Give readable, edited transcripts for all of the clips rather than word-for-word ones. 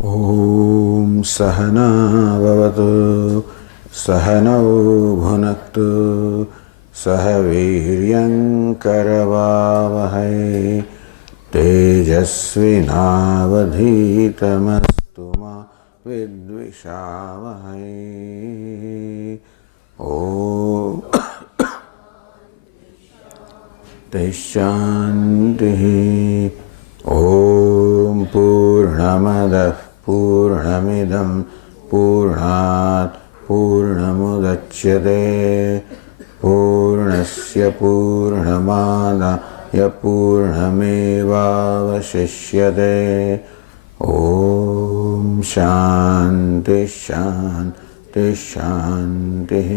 ॐ सहना भवतु सहनौ भुनक्तु सह वीर्यङ्करवावहै तेजस्विनावधीतमस्तु मा विद्विषावहै। ॐ शान्तिः। ॐ पूर्णमदः पूर्णमिदं पूर्णात् पूर्णमुदच्यते पूर्णस्य पूर्णमादाय पूर्णमेवावशिष्यते। ॐ शान्तिः शान्तिः शान्तिः।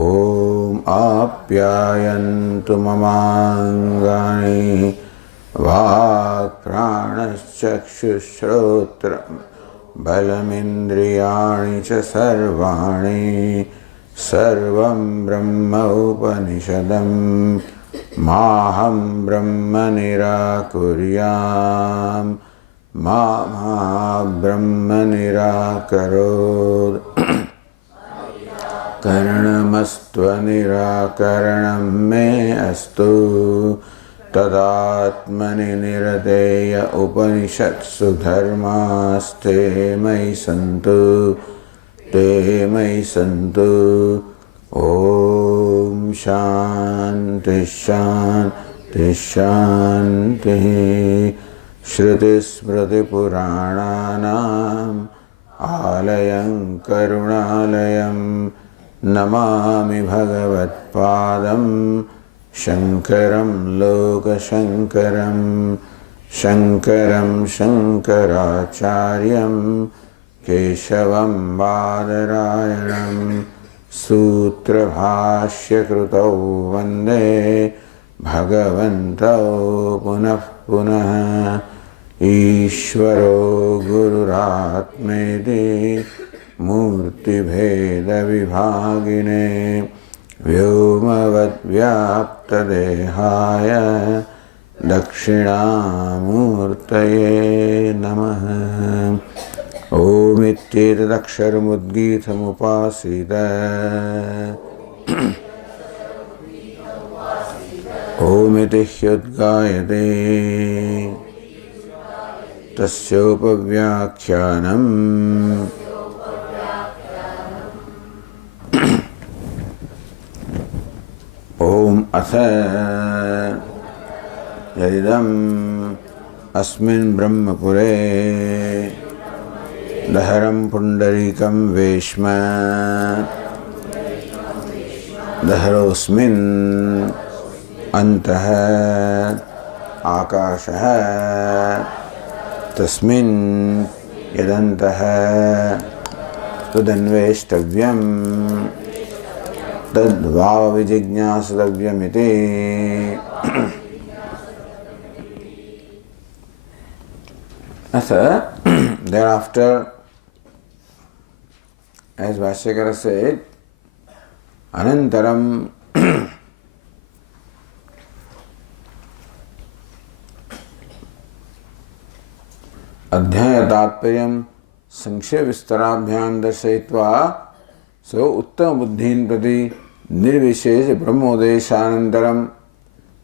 ॐ आप्यायन्तु ममाङ्गानि वाक्प्राणश्चक्षुश्रोत्रं बलमिन्द्रियाणि च सर्वाणि सर्वं ब्रह्म उपनिषदं माहं ब्रह्म निराकुर्यां मा ब्रह्म निराकरोत्। करणमस्त्वनिराकरणं मे अस्तु तदात्मनि निरतेय उपनिषत्सु धर्मास्ते मयि सन्तु ते मयि सन्तु। ॐ शान्तिः शान्तिः शान्तिः। श्रुतिस्मृतिपुराणानाम् आलयं करुणालयं नमामि भगवत्पादं शङ्करं लोकशङ्करं शङ्करं शङ्कराचार्यं केशवं बादरायणं सूत्रभाष्यकृतौ वन्दे भगवन्तौ पुनः पुनः। ईश्वरो गुरुरात्मेति मूर्तिभेदविभागिने व्योमवद्व्याप्तदेहाय दक्षिणामूर्तये नमः। ओमित्येतदक्षरमुद्गीतमुपासीत ओमिति ह्युद्गायते तस्योपव्याख्यानम् ओम अथ यदिदम् अस्मिन् ब्रह्मपुरे दहरं पुण्डरीकं वेश्म दहरोऽस्मिन् अन्तः आकाशः तस्मिन् यदन्तः तदन्वेष्टव्यम् तद्भावविजिज्ञासितव्यमिति। Thereafter, as Bhashyakara said, Anantaram Adhyaya Tatparyam Sankshe Vistarabhyam Darshayitva So Uttama Buddhin Prati Nirvishesh Brahmodeshanantaram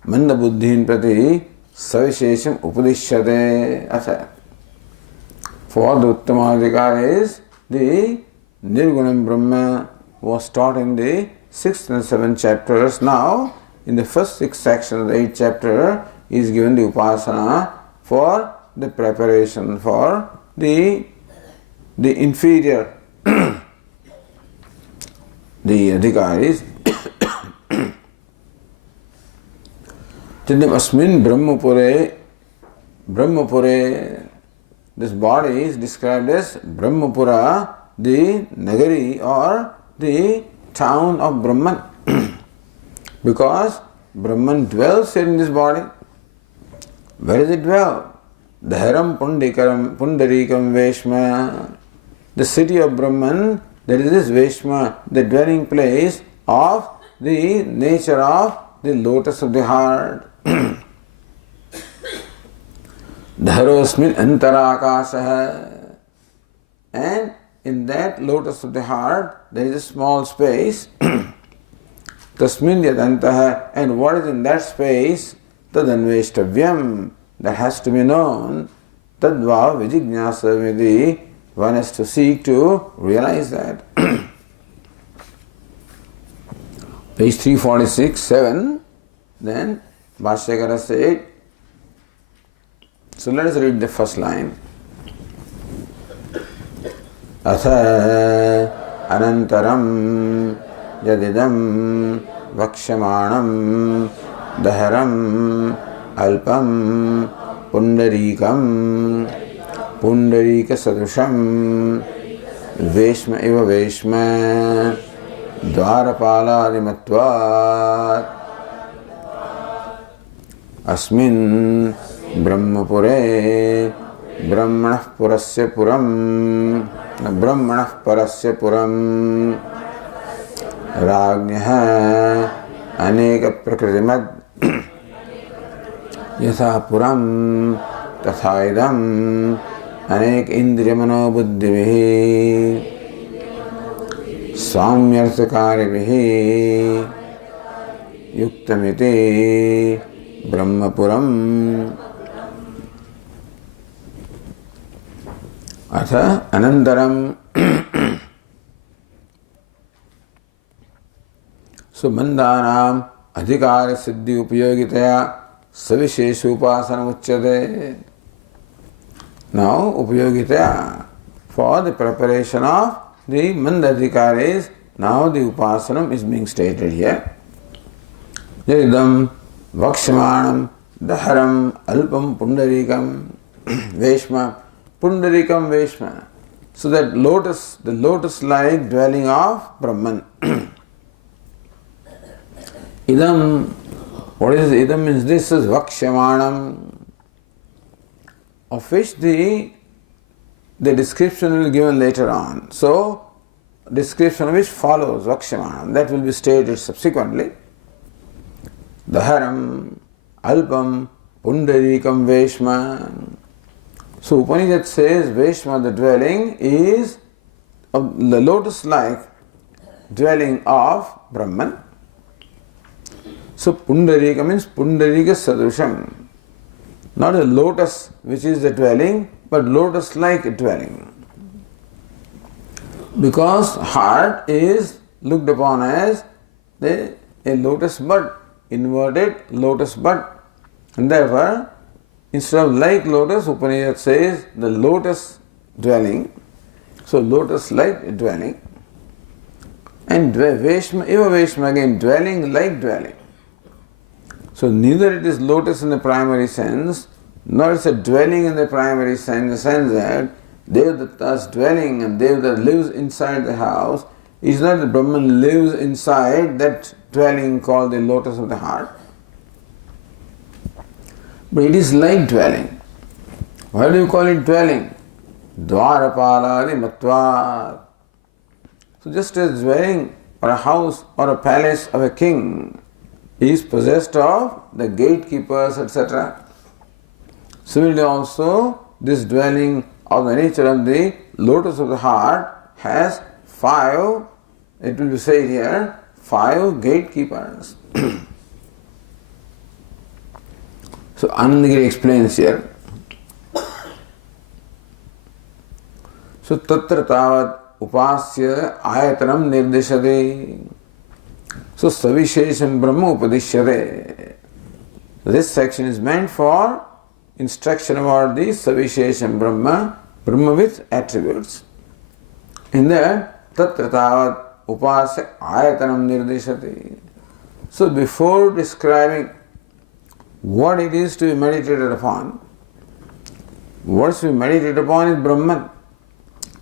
Manda Buddhin Prati Savishesham Upadishyate. For the Uttamadhikaris, the Nirgunam Brahma was taught in the 6th and 7th chapters. Now, in the first 6 sections of the 8th chapter, is given the Upasana for the preparation for the inferior the adhikaris. Asmin Brahmapure, this body is described as Brahmapura, the Nagari or the town of Brahman. Because Brahman dwells in this body. Where does it dwell? Dharam Pundarikam Veshma, the city of Brahman. That is this Veshma, the dwelling place of the nature of the lotus of the heart. Dharosmin antarakasah. And in that lotus of the heart, there is a small space. Tasmin yadantaha. And what is in that space? Tadanveshtavyam. That has to be known. Tadva vijignyasa vidi. One has to seek to realize that. Page 346, 7. Then Bhashyakara said, so let us read the first line. Atha anantaram yadidam vakshamanam daharam alpam pundarikam pundarika sadusham veshma iva veshma dvarapaladimatvat अस्मिन् ब्रह्मपुरे ब्रह्मणः पुरस्य पुरं ब्रह्मणः परस्य पुरं राज्ञः अनेक प्रकृतिमद् यथा पुरं तथा इदम् अनेक इंद्रियमनोबुद्धिभिः स्वाम्यर्थकारिभिः युक्तमिति ब्रह्मपुरम अथ अनंतरम. सुबंधानाम अधिकार सिद्धि उपयोगितया सविशेष उपासना उच्यते. Now उपयोगितया for the preparation of the mandadhikaris, now the upasanam is being stated here. Yadidam Vakshamanam daharam alpam pundarikam veshma pundarikam veshma. So that lotus, the lotus-like dwelling of Brahman. Idam, what is idam means this is Vakshamanam, of which the description will be given later on. So, description of which follows Vakshamanam, that will be stated subsequently. Daharam, Alpam, Pundarikam, Veshma. So Upanishad says Veshma, the dwelling, is of the lotus-like dwelling of Brahman. So Pundarika means Pundarika Sadusham. Not a lotus which is the dwelling, but lotus-like dwelling. Because heart is looked upon as a lotus bud. Inverted lotus bud, and therefore instead of like lotus, Upanishad says the lotus dwelling. So lotus like dwelling, and Veshma eva Veshma, again dwelling like dwelling. So neither it is lotus in the primary sense, nor is it dwelling in the primary sense, in the sense that Devadatta's dwelling and Devadatta lives inside the house. Is not that Brahman lives inside that dwelling called the lotus of the heart, but it is like dwelling. Why do you call it dwelling? Dvarapaladi matvat. So just as dwelling or a house or a palace of a king is possessed of the gatekeepers, etc. Similarly also, this dwelling of the nature of the lotus of the heart has 5, it will be said here, 5 gatekeepers. So Anandagiri explains here. So tatra tavat upasya ayatanam nirdeshate. So savishesham brahma upadishyate. This section is meant for instruction about the savishesham Brahma, Brahma with attributes. In that tatra tavat upasya ayatanam nirdeshate. So before describing what it is to be meditated upon, what is to be meditated upon is Brahman.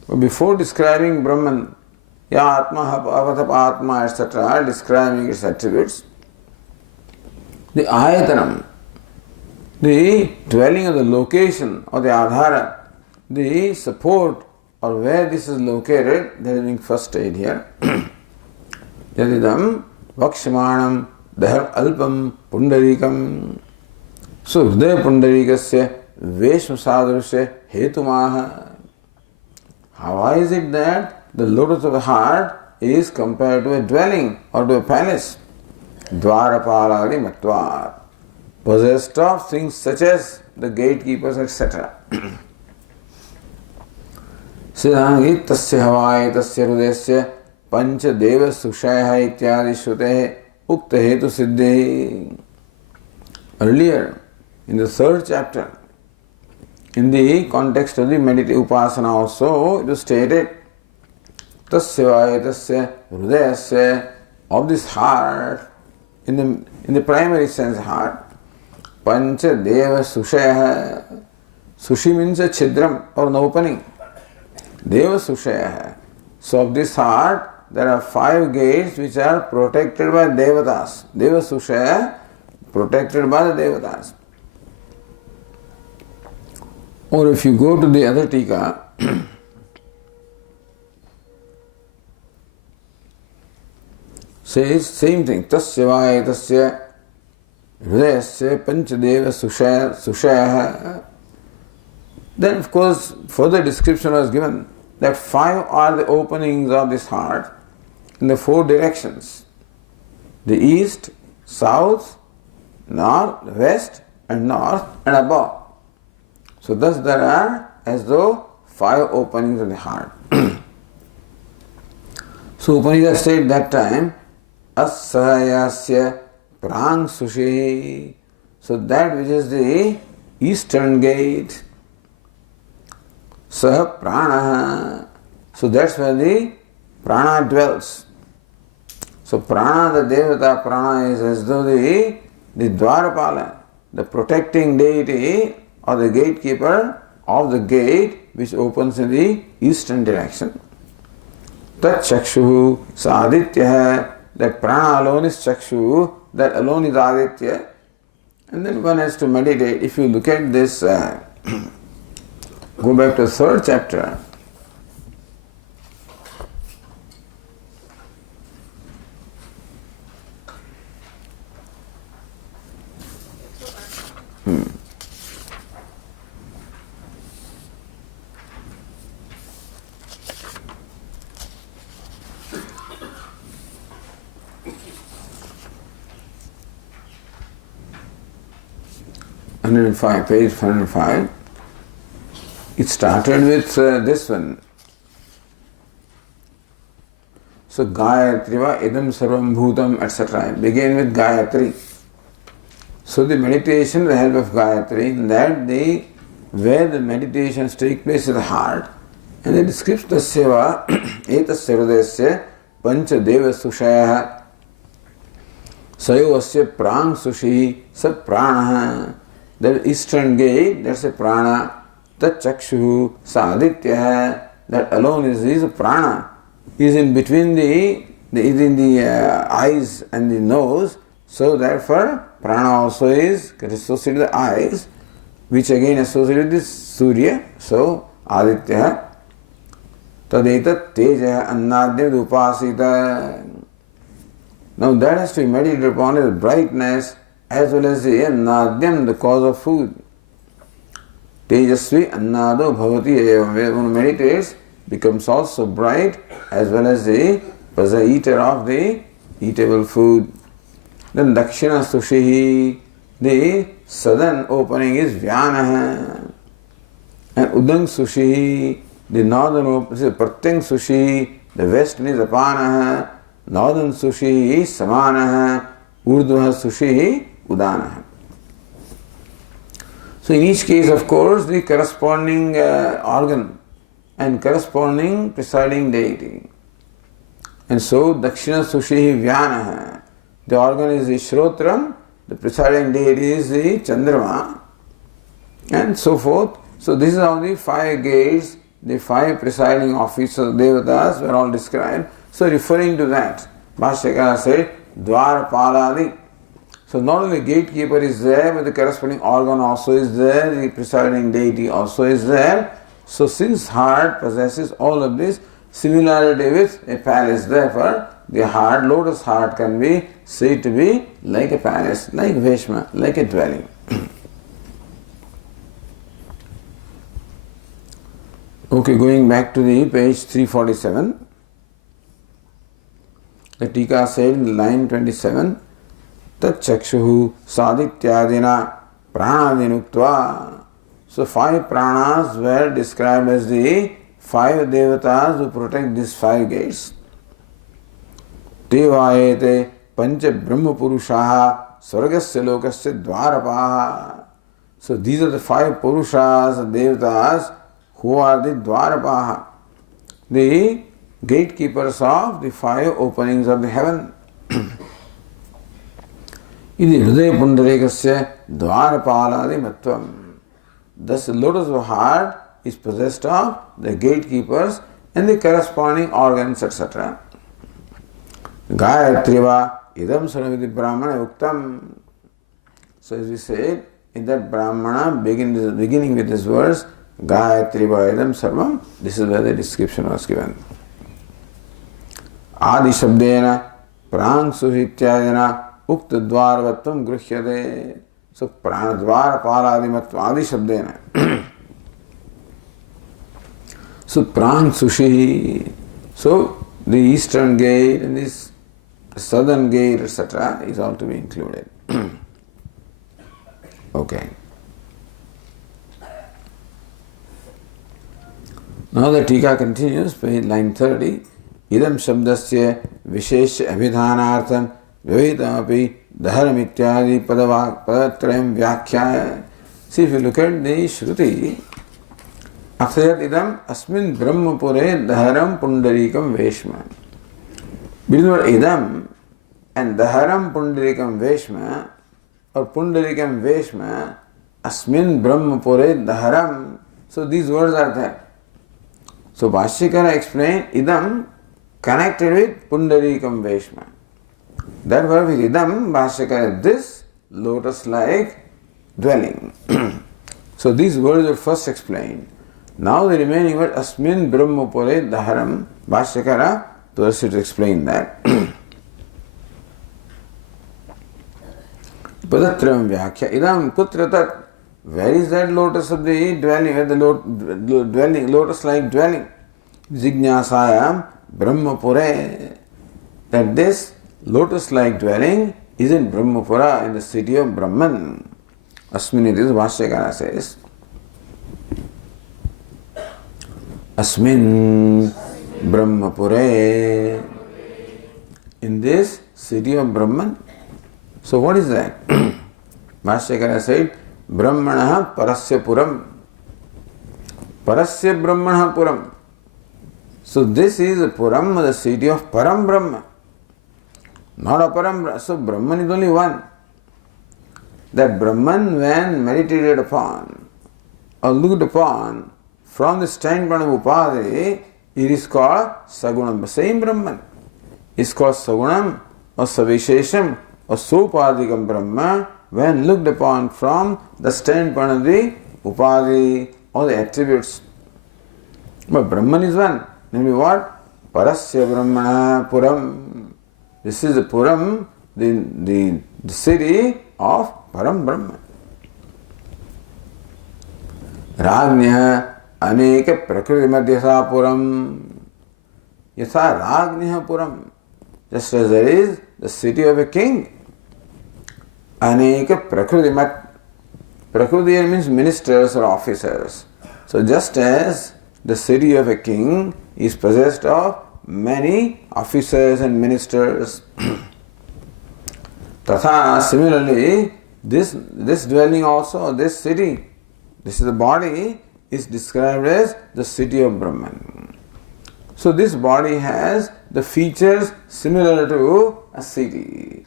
But before describing Brahman, Ya Atma, Avatap Atma, etc., describing its attributes, the ayatanam, the dwelling of the location or the adhara, the support or where this is located, that is being first stated here. Yadidam vakshamanam dahar alpam pundarikam. So Hridaya Pundarikasya Veshma Sadrusya Hetumaha. How is it that the lotus of the heart is compared to a dwelling or to a palace? Dwarapalali Matvar. Possessed of things such as the gatekeepers, etc. सिद्धांगी तस्य हवाय तस्य हृदयस्य पंच देव सुषयः इत्यादि श्रुतेः उक्त हेतु सिद्धि. Earlier, in the third chapter, in the context of the meditative upasana also, it was stated tasya havaye tasya hridayasya, of this heart, in the primary sense heart, pancha deva sushayah. Sushi means a chidram or an opening. Deva sushayah. So of this heart, there are 5 gates which are protected by devatas. Deva sushayah, protected by the devatas. Or if you go to the other tika, says same thing. Tasya havaye tasya hridayasya panchadeva sushayah. Then of course further description was given that 5 are the openings of this heart in the 4 directions. The east, south, north, west and north and above. So thus there are as though 5 openings of the heart. So Upanishad said that time, Asahayasya Prang Sushi. So that which is the eastern gate, Sah Prana. So that's where the Prana dwells. So Prana, the Devata Prana, is as though the Dwarapala, the protecting deity or the gatekeeper of the gate which opens in the eastern direction. Tat Chakshu Saditya, that Prana alone is Chakshu, that alone is Aditya. And then one has to meditate. If you look at this, go back to the 3rd chapter. Page 105. It started with this one. So Gayatri va idam sarvam bhutam, etc. Begin with Gayatri. So the meditation with the help of Gayatri, that where the meditations take place in the heart, and it describes the seva etasya hridayasya pancha deva sushayah sayovasya prang sushi sa pranaha. That eastern gate, that's a prana. Tat chakshu saditya, that alone is a prana. Is in between the eyes and the nose. So therefore, prana also is associated with the eyes, which again associated with Surya. So Aditya. Tadetat teja annadhyam upasita. Now that has to be meditated upon as brightness, as well as the annadhyam, the cause of food. Tejasvi annado bhavati evam. Where one meditates, becomes also bright, as well as the eater of the eatable food. Then dakshina sushihi, the southern opening is vyanaha. And udang sushihi, the northern opening is pratyang sushi, the western is apanaha. Northern sushi is samanaha. Urdhva sushi udanaha. So in each case, of course, the corresponding organ and corresponding presiding deity. And so Dakshina Sushihi Vyanaha. The organ is the Shrotram, the presiding deity is the Chandrama, and so forth. So this is how the 5 gates, the 5 presiding officers, Devatas were all described. So referring to that, Bhashyakara said, Dwarapaladi. So not only the gatekeeper is there, but the corresponding organ also is there, the presiding deity also is there. So since heart possesses all of this, similarity with a palace, therefore the heart, lotus heart, can be said to be like a palace, like Veshma, like a dwelling. Okay, going back to the page 347. The Tika said in line 27, Tat chakshuhu sadityadina pranadinukva. So 5 pranas were described as the 5 devatas who protect these 5 gates. Devayete pancha brahma purushaha swargasya lokasya dvarapaha. So these are the 5 purushas, devatas, who are the dvarapaha, the gatekeepers of the 5 openings of the heaven. Idi hridaya pundarekasya dvarapaladi matvam. Thus the lotus of heart is possessed of the gatekeepers and the corresponding organs, etc. Gayatriva idam sarviti brahmana uktam. So as we said, in that brahmana beginning with this verse, Gayatriva idam sarvam, this is where the description was given. Adi shabdena prang suhityadena ukta dvaravatvam gruhyate. So pranadvara paladimatvam adi shabdena. So prang sushi. So the eastern gate and this southern gate, etc., is all to be included. Okay. Now the Tika continues, page line 30. Idam shabdasya vishesh abhidhanartham vyavitamapi dharam ityadi padatrayam vyakhyaya. See, if you look at the Shruti, after that idam asmin brahmapure dharam pundarikam veshma. Between the word idam and dharam pundarikam veshma or pundarikam veshma, asmin brahmapure dharam. So these words are there. So Bhashyakara explained idam connected with pundarikam veshma. That word with idam, Bhashyakara, this lotus-like dwelling. So these words were first explained. Now the remaining word asmin brahmapure dharam, Bhashyakara towards to explain that. Padatram vyakya idam putra tat. Where is that lotus of the dwelling, where the dwelling, lotus-like dwelling? Jignasayam Brahmapure. That this lotus-like dwelling is in Brahmapura, in the city of Brahman. Asmin, this Bhashyakara says. Asmin Brahmapure. In this city of Brahman. So what is that? Bhashyakara said, Brahmanaha Parasya Puram. Parasya Brahmanaha Puram. So this is the Puram, the city of Param Brahma. Not a Param Brahma. So Brahman is only one. That Brahman, when meditated upon or looked upon from the standpoint of Upadhi, it is called Sagunam. The same Brahman is called Sagunam or Savishesham or Sopadikam Brahma when looked upon from the standpoint of the Upadhi or the attributes. But Brahman is one. Namely what? Parasya Brahmana Puram. This is the Puram, the city of Param Brahma. Ragnya Aneka Prakriti Madhyasa Puram. Yatha Ragnya Puram. Just as there is the city of a king. Aneka Prakriti Mat. Prakriti means ministers or officers. So just as the city of a king is possessed of many officers and ministers, Tatha, similarly, this dwelling also, this city, this is the body, is described as the city of Brahman. So this body has the features similar to a city.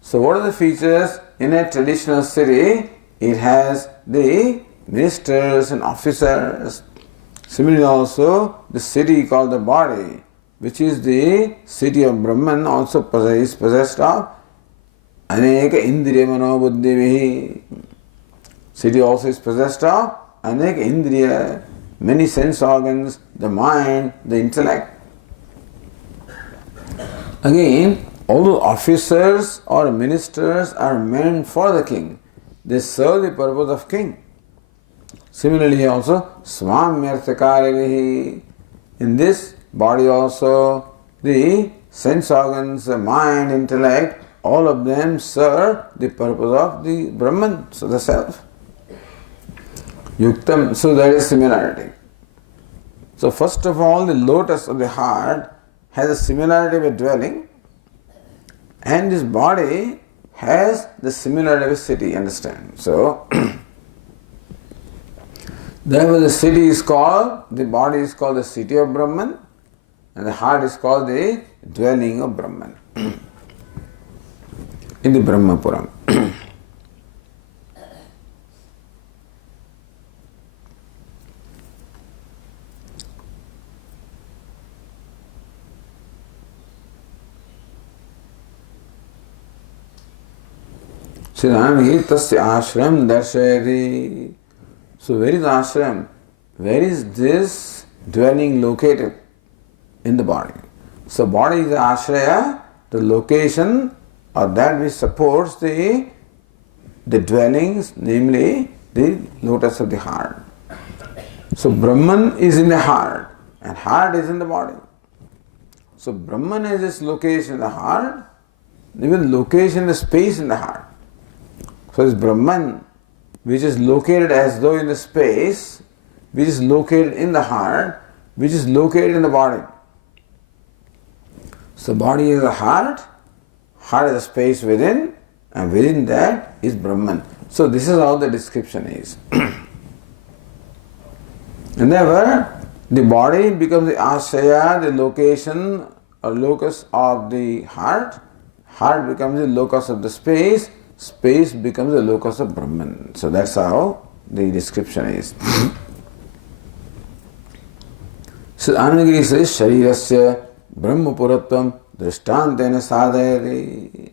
So what are the features in a traditional city? It has the ministers and officers. Similarly also, the city called the body, which is the city of Brahman, also is possessed of Aneka Indriya Mano Buddhivihi. City also is possessed of Aneka Indriya, many sense organs, the mind, the intellect. Again, although officers or ministers are meant for the king, they serve the purpose of king. Similarly also, Swamyarthakarivihi. In this body also, the sense organs, the mind, intellect, all of them serve the purpose of the Brahman, so the self. Yuktam, so there is similarity. So first of all, the lotus of the heart has a similarity with dwelling, and this body has the similarity with city, understand? So, therefore the city is called, the body is called the city of Brahman, and the heart is called the dwelling of Brahman in the Brahmapuram. Siddhangi tasya ashram darshayati. So where is ashram? Where is this dwelling located? In the body. So body is the ashraya, the location or that which supports the dwellings, namely the lotus of the heart. So Brahman is in the heart and heart is in the body. So Brahman is its location in the heart, even location, the space in the heart. So this Brahman, which is located as though in the space, which is located in the heart, which is located in the body. So body is the heart is a space within, and within that is Brahman. So this is how the description is. And therefore, the body becomes the ashraya, the location or locus of the heart becomes the locus of the space becomes the locus of Brahman. So that's how the description is. So Anandagiri says, Sharirasya Brahmapuratvam Drishtantena Sadhayati.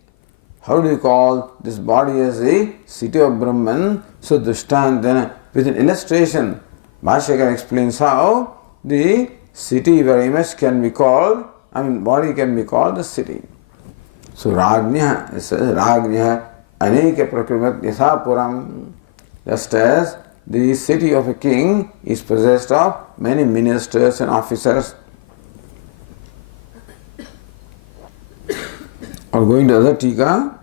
How do you call this body as a city of Brahman? So Drishtantena, with an illustration, Bhashyakara explains how the city very much can be called, body can be called the city. So Ragnya, it says Ragnya Aneka Prakrimat Yathapuram. Just as the city of a king is possessed of many ministers and officers. Or going to other tika,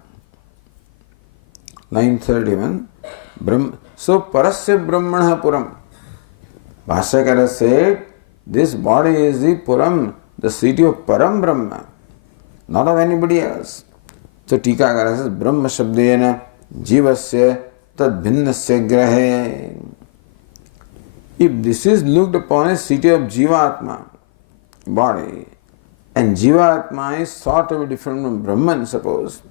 line 31. So Parasya Brahmana Puram. Bhashyakara said, this body is the Puram, the city of Param Brahma, not of anybody else. So Tikakara says, Brahma Shabdena Jivasya Tad Bhinnasya Grahe. If this is looked upon as city of Jivatma, body, and Jivatma is sort of different from Brahman, suppose,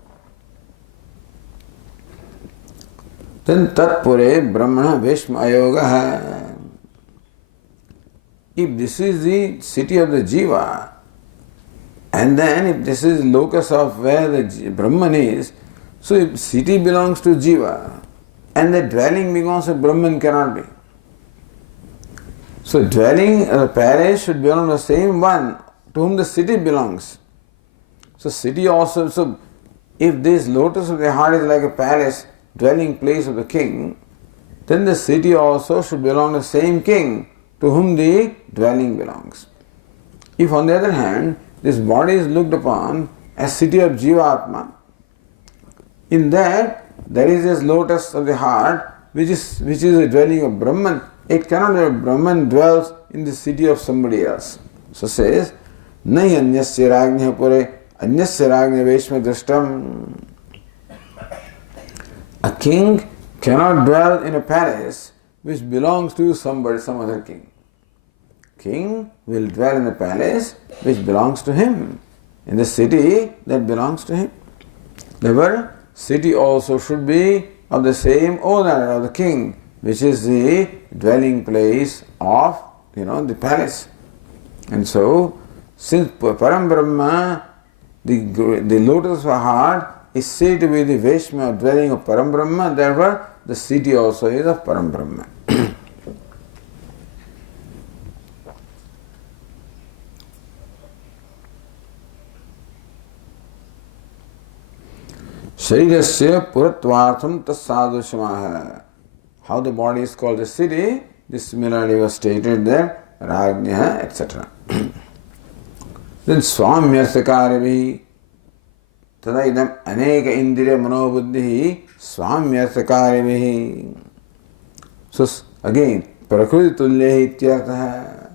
then Tatpure Brahmana Veshma Ayoga. If this is the city of the Jiva, and then if this is locus of where the Brahman is, so if city belongs to Jiva, and the dwelling belongs to Brahman, cannot be. So dwelling, palace should belong to the same one to whom the city belongs. So city also, so if this lotus of the heart is like a palace, dwelling place of the king, then the city also should belong to the same king to whom the dwelling belongs. If on the other hand, this body is looked upon as city of Jivatma, in that there is this lotus of the heart which is a dwelling of Brahman. It cannot be that Brahman dwells in the city of somebody else. So says, Nai anyasya ragnya pure anyasya ragnya veshma drishtam. A king cannot dwell in a palace which belongs to somebody, some other king. King will dwell in a palace which belongs to him, in the city that belongs to him. Therefore, city also should be of the same owner of the king, which is the dwelling place of the palace. And so, since Param Brahma, the lotus of heart, is said to be the Veshma dwelling of Param Brahma, therefore the city also is of Param Brahma. Sharirasya puratvartham tassadushamah. how the body is called a city, this similarly was stated there, Rajnya, etc. Then Swamyarthakarivi tada idam aneka indriya manobuddhi Swamyarthakarivi. So again, Prakriti Tulya ityartha.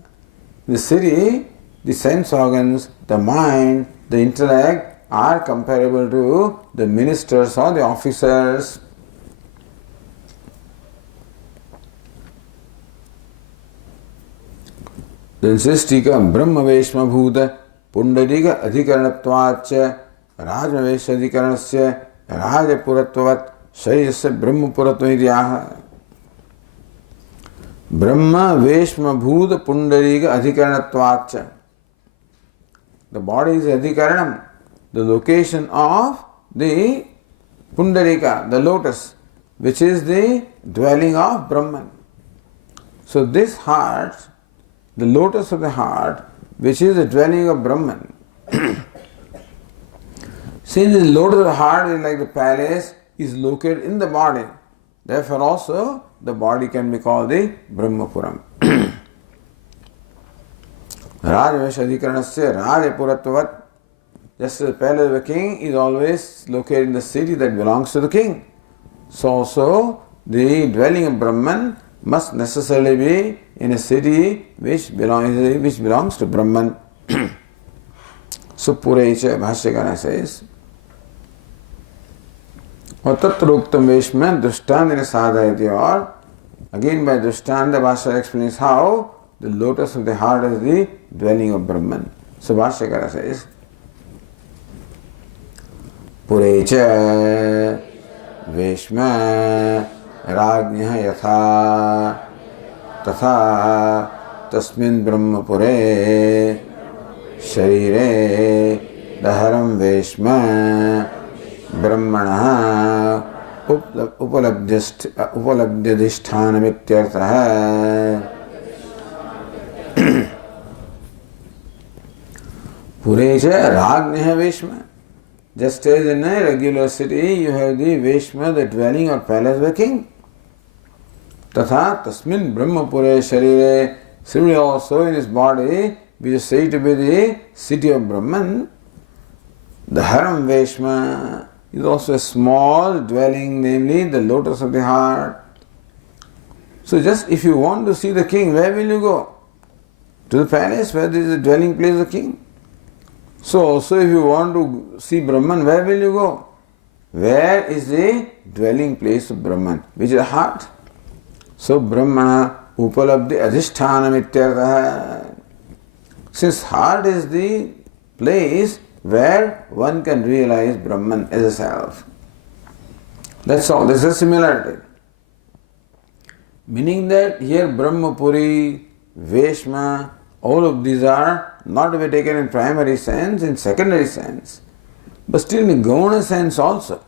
The city, the sense organs, the mind, the intellect are comparable to the ministers or the officers. Then says Tika Brahma Veshma Bhuta Pundarika Adhikaranatvacha Rajavesha Adhikaranasya Rajapuratvat Sharirasya Brahmapuratva. Brahma Veshma Bhuta Pundarika Adhikaranatvacha. The body is Adhikaranam, the location of the Pundarika, the lotus, which is the dwelling of Brahman. So this heart, the lotus of the heart, which is the dwelling of Brahman. Since the lotus of the heart is like the palace, is located in the body, therefore also the body can be called the Brahmapuram. Rajavesha Adhikaranasya Rajapuratvat. Just as the palace of the king is always located in the city that belongs to the king, so also the dwelling of Brahman must necessarily be in a city which belongs to Brahman. So Purecha Bhashyakara says, Tatruktam Veshman Drishtandana Sadhayati, or again by Drishtanda Bhashyakara explains how the lotus of the heart is the dwelling of Brahman. So Bhashyakara says, Purecha Veshma Rajnya Yatha Tatha Tasmin Brahmapure Sharire Daharam Veshma Brahmana Upalabdhyadhishthanamityartha. Purecha Rajnya Veshma. Just as in a regular city, you have the Veshma, the dwelling or palace of the king. Tatha tasmin Brahmapure sharire. Similarly also in his body, which is said to be the city of Brahman, the Haram Veshma is also a small dwelling, namely the lotus of the heart. So just if you want to see the king, where will you go? To the palace where there is a dwelling place of the king. So also if you want to see Brahman, where will you go? Where is the dwelling place of Brahman? Which is the heart. So Brahmana Upalabdhi Adhishthanam ityartha. Since heart is the place where one can realize Brahman as a self. That's all. This is a similarity. Meaning that here Brahmapuri, Veshma, all of these are not to be taken in primary sense, in secondary sense, but still in Gauna sense also.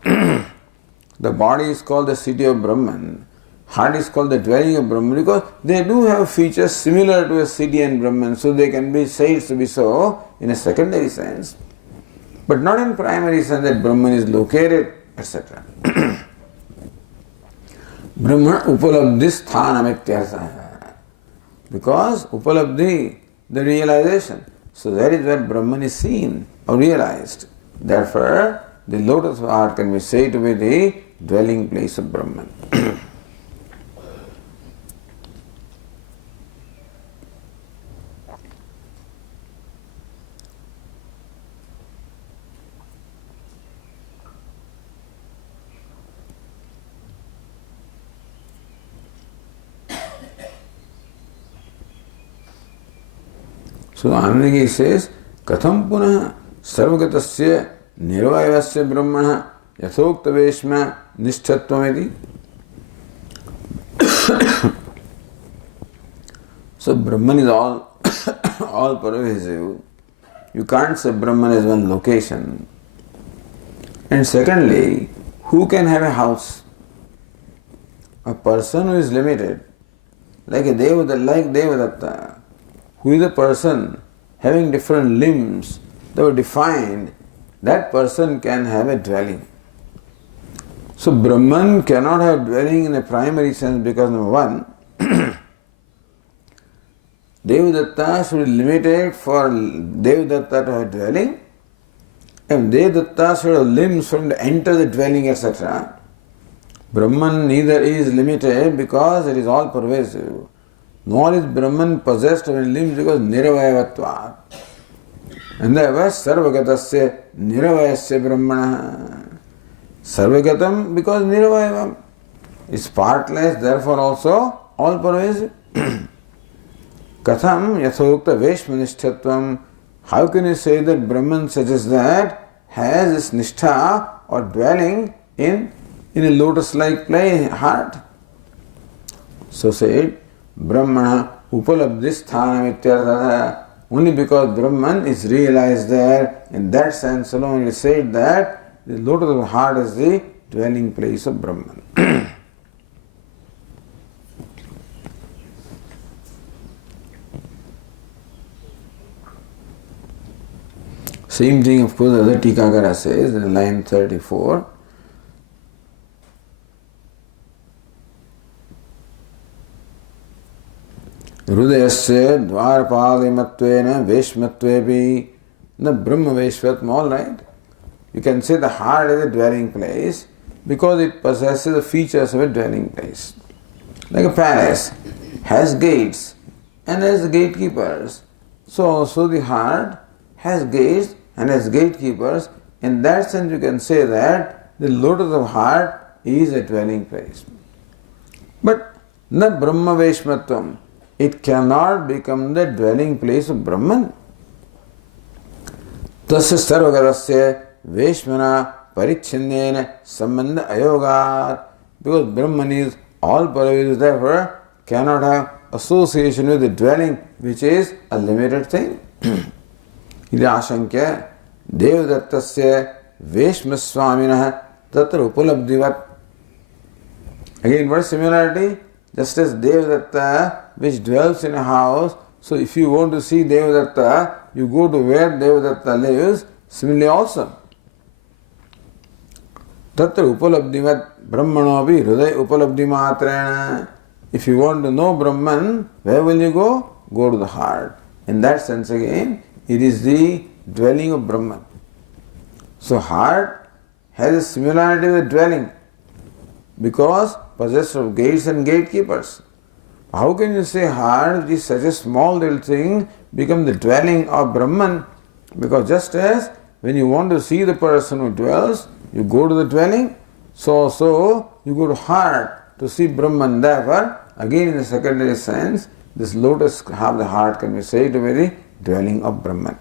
The body is called the city of Brahman, heart is called the dwelling of Brahman, because they do have features similar to a city and Brahman, so they can be said to be so in a secondary sense, but not in primary sense that Brahman is located, etc. Brahman Upalabdhi Sthanam ityartha. Because Upalabdhi, the realization. So that is where Brahman is seen or realized. Therefore, the lotus of heart can be said to be the dwelling place of Brahman. So Anandagi says, Katham punah sarvagatasya nirvayasya brahmana yathokta veshma nishthattvameti. So Brahman is all pervasive. You can't say Brahman is one location. And secondly, who can have a house? A person who is limited, like Devadatta, who is a person having different limbs that were defined, that person can have a dwelling. So Brahman cannot have dwelling in a primary sense because number one, Devadatta should be limited for Devadatta to have dwelling, and Devadatta should have limbs for him to enter the dwelling, etc. Brahman neither is limited because it is all pervasive, nor is Brahman possessed of any limbs because niravayavatva. And therefore, sarvagatasya niravayasya brahmana. Sarvagatam because niravayavam is partless, therefore also all pervasive. Katham yathokta veshmanisthatvam. How can you say that Brahman such as that has this nishtha or dwelling in a lotus-like heart? So said, Brahmana upalabdhisthanam ityartha. Only because Brahman is realized there, in that sense alone it is said that the lotus of the heart is the dwelling place of Brahman. Same thing, of course, the other Tikakara says in line 34. Hrudayasya dvarpadimattvena veshmatvepi na brahma veshvatma, all right. You can say the heart is a dwelling place because it possesses the features of a dwelling place. Like a palace has gates and has gatekeepers. So the heart has gates and has gatekeepers. In that sense you can say that the lotus of heart is a dwelling place. But na brahma veshmatvam, it cannot become the dwelling place of Brahman. Tasya sarvagatasya veshmana parichinena sambandha ayogat. Because Brahman is all pervasive, therefore cannot have association with the dwelling, which is a limited thing. Iti ashankya devdattasya veshmaswaminah tatra upalabdhivat. Again, what similarity? Just as Devadatta, which dwells in a house, so if you want to see Devadatta, you go to where Devadatta lives. Similarly also, Tatra upalabdhivat brahmanopi hriday upalabdhi matrena. If you want to know Brahman, where will you go? Go to the heart. In that sense again, it is the dwelling of Brahman. So heart has a similarity with dwelling because possessed of gates and gatekeepers. How can you say heart, which is such a small little thing, become the dwelling of Brahman? Because just as when you want to see the person who dwells, you go to the dwelling, so you go to heart to see Brahman. Therefore, again in the secondary sense, this lotus half the heart can be said to be the dwelling of Brahman.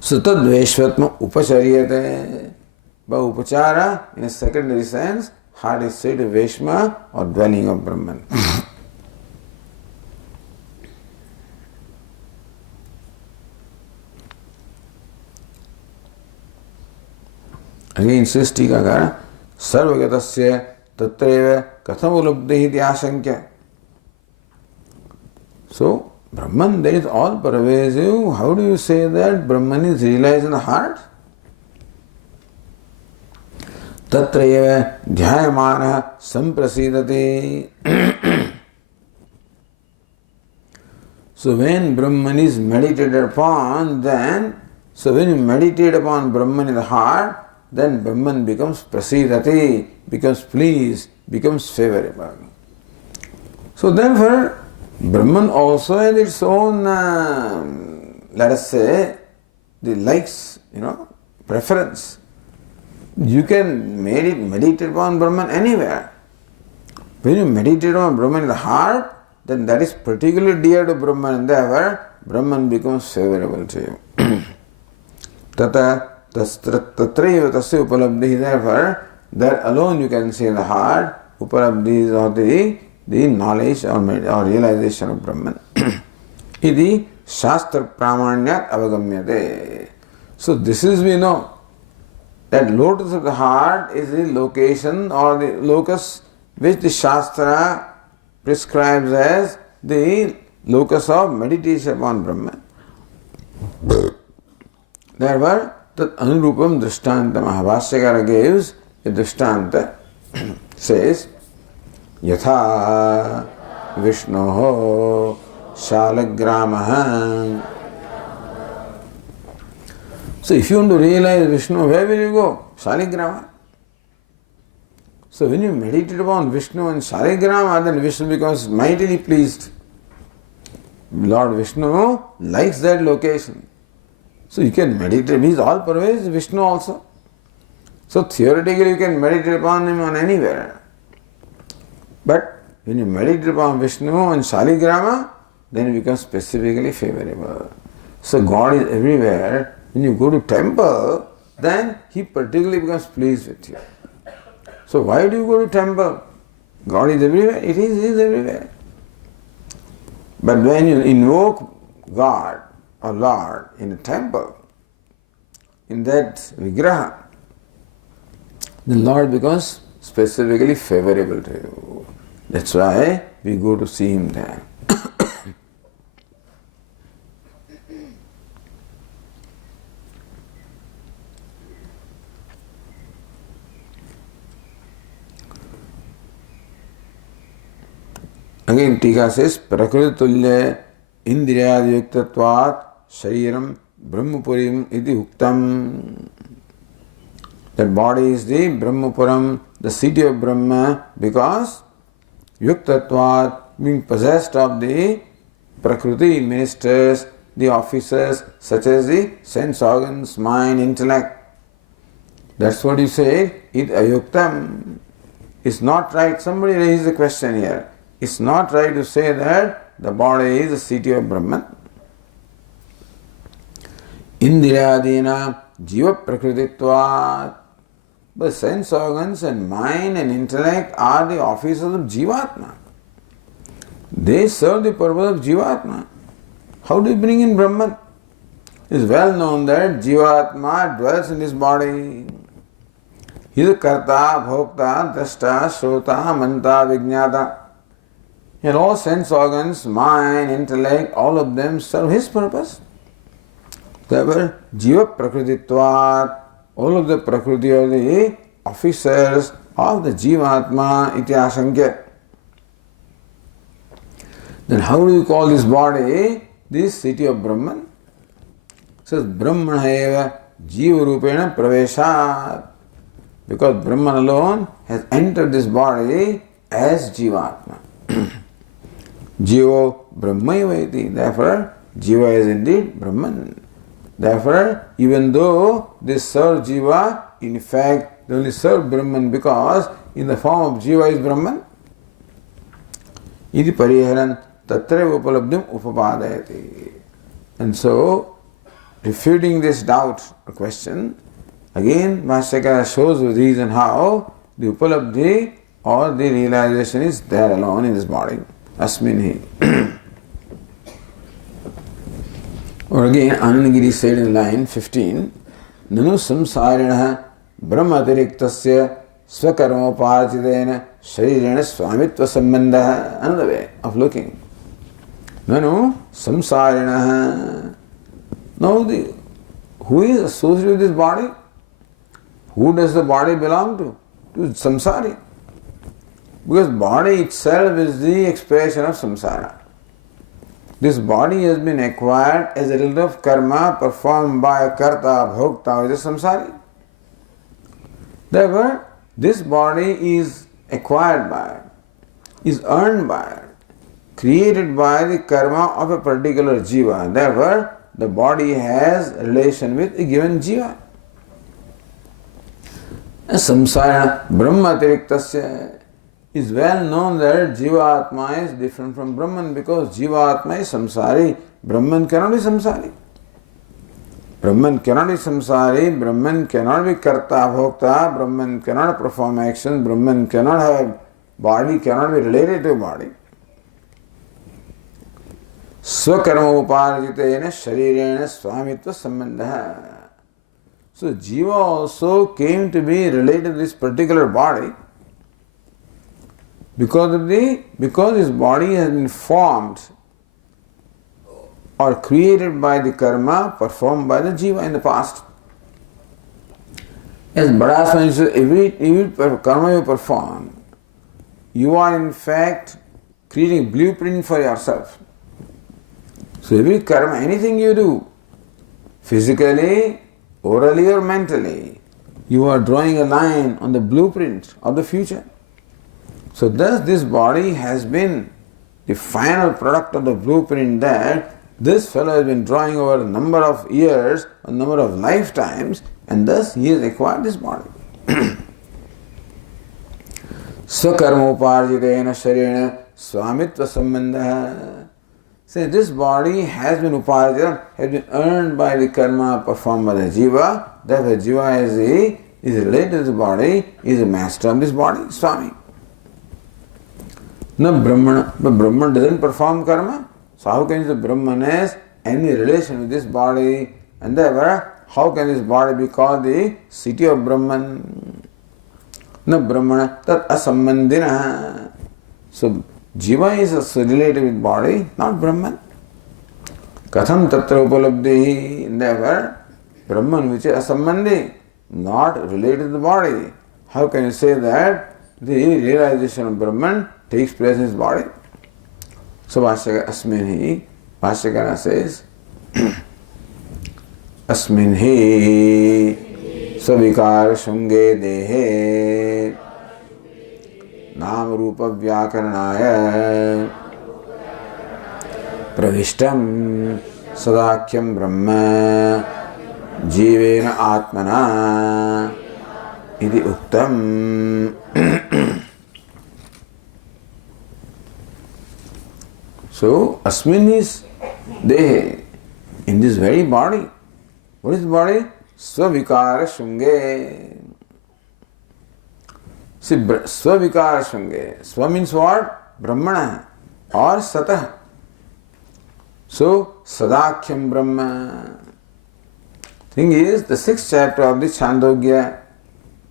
So tad veshvatma upachariyate. By upachara, in a secondary sense, heart is said to veshma or dwelling of Brahman. Again says Tikakara, sarvagatasya tatreva katham ulabdhi iti ashankya. So, Brahman, that is all pervasive. How do you say that Brahman is realized in the heart? Tatreva dhyayamana samprasidati. So when Brahman is meditated upon, when you meditate upon Brahman in the heart, then Brahman becomes prasidati, becomes pleased, becomes favorable. So therefore, Brahman also has its own, let us say, the likes, preference. You can meditate upon Brahman anywhere. When you meditate on Brahman in the heart, then that is particularly dear to Brahman, and therefore Brahman becomes favorable to you. Tata tatraiva tasya upalabdhi. Therefore, that alone you can see in the heart, upalabdhi is the knowledge or realization of Brahman. Iti shastra pramanyat avagamyate. So this is, we know, that lotus of the heart is the location or the locus which the Shastra prescribes as the locus of meditation upon Brahman. Therefore, tat anurupam drishtanta. Mahabhashyakara gives a drishtanta, says, yatha Vishnoho Shalagramaha. So if you want to realize Vishnu, where will you go? Shaligrama. So when you meditate upon Vishnu and Shaligrama, then Vishnu becomes mightily pleased. Lord Vishnu likes that location. So you can meditate. He is all pervasive, Vishnu also. So theoretically you can meditate upon him on anywhere. But when you meditate upon Vishnu and Shaligrama, then it becomes specifically favorable. So God is everywhere. When you go to temple, then He particularly becomes pleased with you. So why do you go to temple? God is everywhere. He is everywhere. But when you invoke God or Lord in a temple, in that vigraha, the Lord becomes specifically favorable to you. That's why we go to see Him there. Again, Tika says, Prakriti tulya indriyadi yuktatvat shariram brahmapurim iti uktam. That body is the Brahmapuram, the city of Brahma, because yuktatvat, being possessed of the Prakriti ministers, the officers, such as the sense organs, mind, intellect. That's what you say, it ayuktam. It's not right. Somebody raised a question here. It's not right to say that the body is the city of Brahman. Indriyadina jiva prakrititvat. But sense organs and mind and intellect are the officers of Jivatma. They serve the purpose of Jivatma. How do you bring in Brahman? It is well known that Jivatma dwells in his body. He is a karta, bhokta, drashta, shrota, manta, vijnata. And all sense organs, mind, intellect, all of them serve his purpose. Therefore, jiva prakrititvat, all of the prakriti are the officers of the jivatma iti asankya. Then how do you call this body this city of Brahman? It says Brahmana eva jiva rupena praveshat. Because Brahman alone has entered this body as jivatma. Jiva Brahmaiva iti. Therefore, Jiva is indeed Brahman. Therefore, even though they serve Jiva, in fact, they only serve Brahman because in the form of Jiva is Brahman. Iti pariharan tatreva upalabdhim upapadayati. And so, refuting this doubt or question, again, Bhashyakara shows the reason how the upalabdhi or the realization is there alone in this body. Asmin hi. Or again, Anandagiri said in line 15, Nanu samsarinaha brahmatiriktasya swakarmoparchidena sharirena swamitva sambandha. Another way of looking. Nanu samsarinaha. Now, who is associated with this body? Who does the body belong to? To samsari. Because body itself is the expression of samsara. This body has been acquired as a result of karma performed by a karta, bhokta, who is a samsari. Therefore, this body is acquired by, is earned by, created by the karma of a particular jiva. Therefore, the body has relation with a given jiva. Samsara brahmatiriktasya. Is well known that Jiva-atma is different from Brahman because Jiva-atma is samsari. Brahman cannot be samsari. Brahman cannot be samsari. Brahman cannot be karta, bhokta. Brahman cannot perform action. Brahman cannot have body, cannot be related to body. Swakarma uparjitena sharirena swamitva sambandha. So Jiva also came to be related to this particular body because his body has been formed or created by the karma performed by the jiva in the past. Yes, Bada means every karma you perform, you are in fact creating a blueprint for yourself. So every karma, anything you do, physically, orally or mentally, you are drawing a line on the blueprint of the future. So thus this body has been the final product of the blueprint that this fellow has been drawing over a number of years, a number of lifetimes, and thus he has acquired this body. Swakarmoparjitena sharena swamitva sambandha. Say this body has been uparjita, has been earned by the karma performed by the jiva. Therefore jiva is related to the body, is a master of this body, Swami. No Brahman, but Brahman doesn't perform karma. So how can the Brahman has any relation with this body? And therefore, how can this body be called the city of Brahman? No Brahmana tat asambandhina. So jiva is related with body, not Brahman. Katham tatra upalabdhi. Therefore, Brahman which is asambandhi, not related to the body. How can you say that the realization of Brahman takes place in his body? So Bhashyakara says, Asmin hi savikar shunge dehe nam rupa vyakaranaya pravishtam sadakhyam brahma jivena atmana iti uktam. So, asmin is dehe, in this very body. What is the body? Swavikara shunge. See, swavikara shunge. Swa means what? Brahmana or Satah. So, Sadakhyam Brahma. Thing is, the 6th chapter of the Chandogya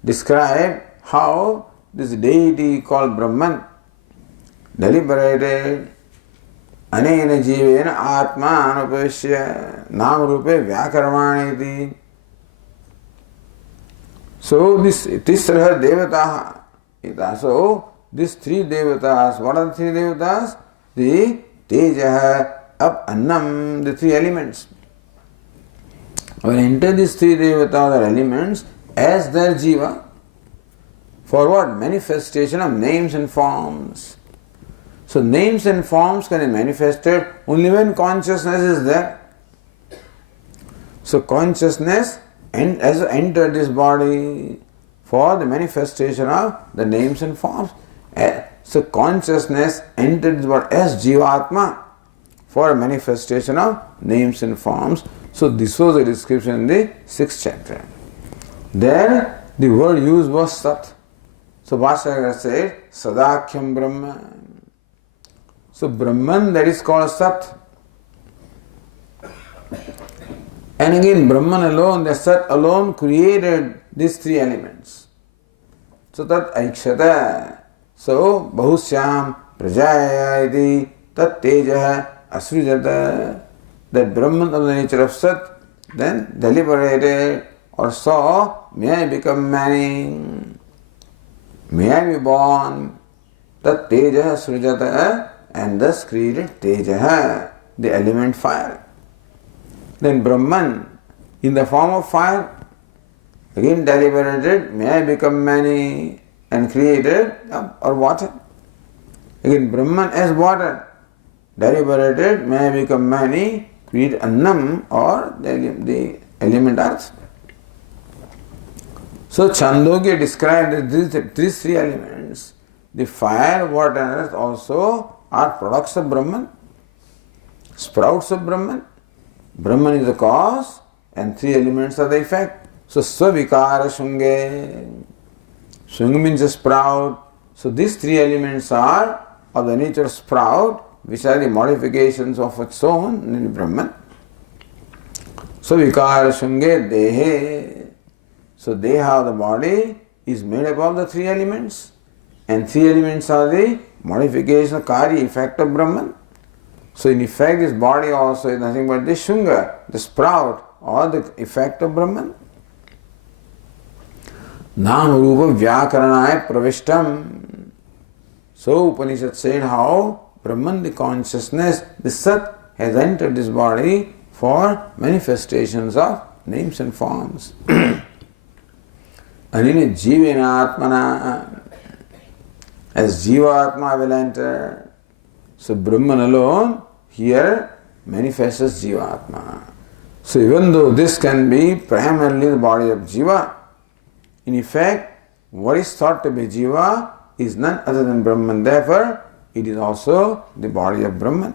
describe how this deity called Brahman deliberated Anena jivena atma anupashya nam rupe vyakaramani. So this tisraha devataha. So these 3 devatas, what are the 3 devatas? The tejaha, up, annam, the 3 elements. When enter these 3 devatas or elements as their jiva, for what? Manifestation of names and forms. So names and forms can be manifested only when consciousness is there. So consciousness has entered this body for the manifestation of the names and forms. So consciousness entered this body as Jivatma for manifestation of names and forms. So this was the description in the 6th chapter. There the word used was Sat. So Bhashyakara said Sadakhyam Brahma. So Brahman, that is called Sat. And again Brahman alone, the Sat alone created these 3 elements. So Tat Aikshata. So Bahusyam Prajaya iti Tat Tejaha Asrujata. That Brahman of the nature of Sat then deliberated or saw, may I become many, may I be born. Tat Tejaha Srujata. And thus created Tejaha, the element fire. Then Brahman, in the form of fire, again deliberated, may I become many, and created or water. Again Brahman as water, deliberated, may I become many, create Annam or the element earth. So Chandogya described these 3 elements, the fire, water and earth also are products of Brahman, sprouts of Brahman. Brahman is the cause and 3 elements are the effect. So Swavikara Shunge. Shunga means a sprout. So these 3 elements are of the nature of sprout, which are the modifications of its own in Brahman. Swavikara Shunge Dehe. So Deha of the body is made up of the 3 elements. And 3 elements are the modification, Kari, effect of Brahman. So in effect this body also is nothing but the Shunga, the sprout or the effect of Brahman. Nama Rupa Vyakaranaya Pravishtam. So Upanishad said how Brahman, the consciousness, the Sat, has entered this body for manifestations of names and forms. Anina Jivena Atmana, as Jiva Atma will enter. So Brahman alone here manifests as Jiva Atma. So even though this can be primarily the body of Jiva, in effect, what is thought to be Jiva is none other than Brahman. Therefore, it is also the body of Brahman.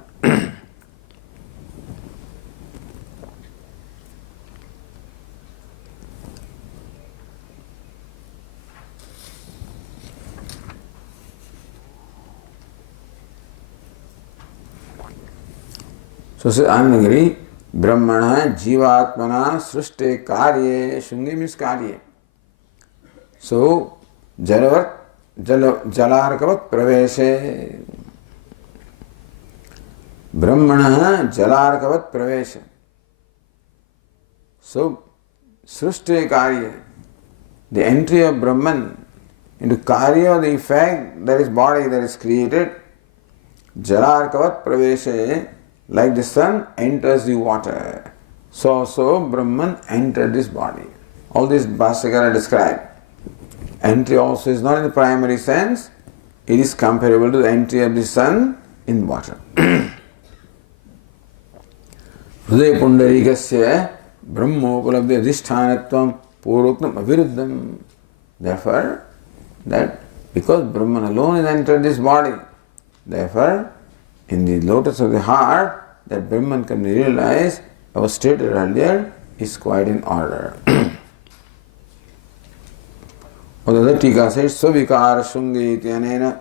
So says Anandagiri, Brahmana Jivatmana Srishte Karye Shungi means Karye. So Jalarkavat Praveshe. Brahmana Jalarkavat Praveshe. So Srishte Karye, the entry of Brahman into Karya, the effect, that is body that is created. Jalarkavat Praveshe, like the sun enters the water. So Brahman entered this body. All this Bhashyakara described. Entry also is not in the primary sense, it is comparable to the entry of the sun in water. Hridaya Pundarikasya Brahmopalabdhi Adhisthanattvam Puroktam Aviruddham. Therefore, that because Brahman alone has entered this body, therefore, in the lotus of the heart, that Brahman can be realized, I was stated earlier, is quite in order. Other Tika says, Sovikara Shungi Tyanena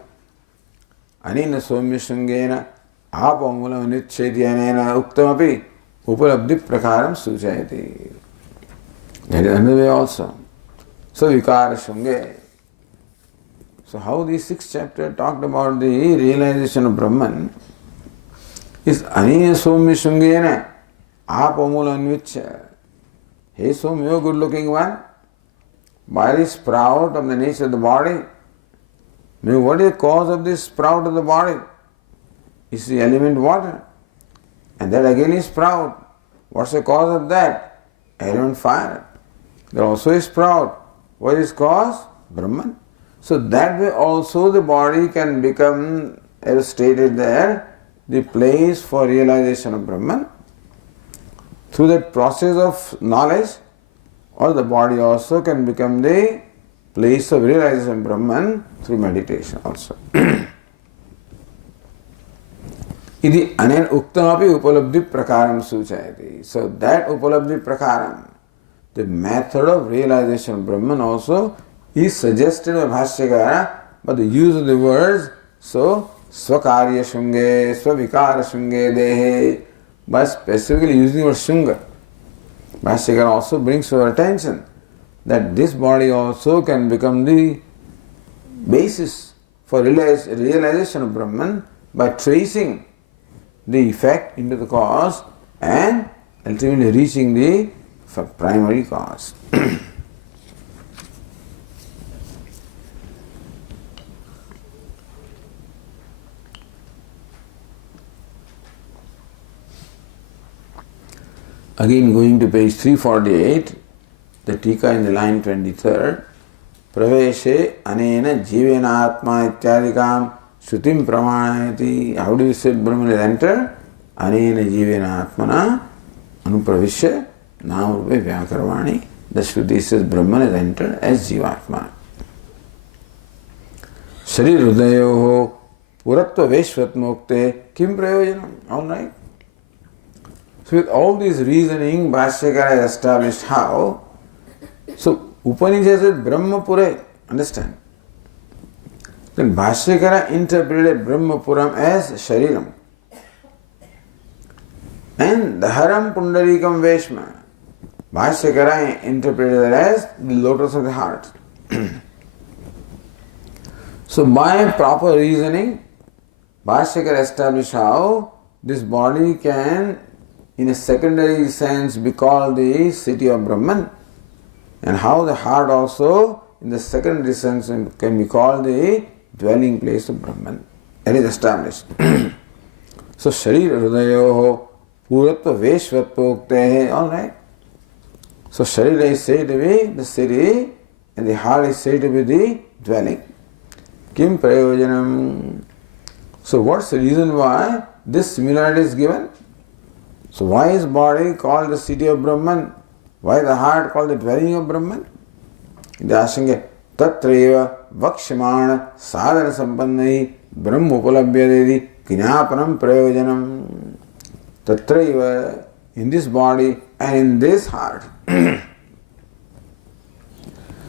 Anina Somya Shungena Apamula Nitcheti Anena Uktamapi Upalabdhi Prakaram Suchayati. That is another way also. Sovikara Shungi. So how the 6th chapter talked about the realization of Brahman is Anina Somya Shungena Apamula Nitcha. Hey Som, you are good looking one. By the sprout of the nature of the body. Now, what is the cause of this sprout of the body? It's the element water. And that again is sprout. What's the cause of that? Element fire. There also is sprout. What is cause? Brahman. So that way also the body can become, as stated there, the place for realization of Brahman. Through that process of knowledge, or the body also can become the place of realization of Brahman through meditation also. Iti anen uktamapi upalabdhi prakaram suchayati. So that upalabdhi prakaram, the method of realization of Brahman also is suggested by Bhashyakara, but the use of the words, so swakarya shunge, swavikara shunge dehe, by specifically using the word shunga. Bhashyakara also brings to our attention that this body also can become the basis for realization of Brahman by tracing the effect into the cause and ultimately reaching the primary cause. Again, going to page 348, the Tika in the line 23rd, Praveshe anena jivena atma ityadikam shrutim pramanayati. How do you say Brahman is entered? Anena jivena atmana anupravishya namarupe vyakarvani. The Shruti says Brahman is entered as Jivatma. Sharir Hrudayoho Puratva Veshvatmokte Kim Prayojanam. Alright. So with all this reasoning, Bhashyakara has established how. So Upanishad says Brahmapura, understand? Then Bhashyakara interpreted Brahmapuram as Shariram. And the Haram Pundarikam Veshma, Bhashyakara interpreted it as the lotus of the heart. So by proper reasoning, Bhashyakara established how this body can in a secondary sense be called the city of Brahman, and how the heart also in the secondary sense can be called the dwelling place of Brahman. That is established. So Sharira Hrudayoho Puratva Veshvatva, all right. So Sharira is said to be the city and the heart is said to be the dwelling. Kim Prayojanam. So what's the reason why this similarity is given? So why is body called the city of Brahman? Why the heart called the dwelling of Brahman? They are asking, Tatreva Vakshamana Sadhana Sampannai Brahma Upalabhyadedi Kinapanam Prayojanam. Tatreva, in this body and in this heart.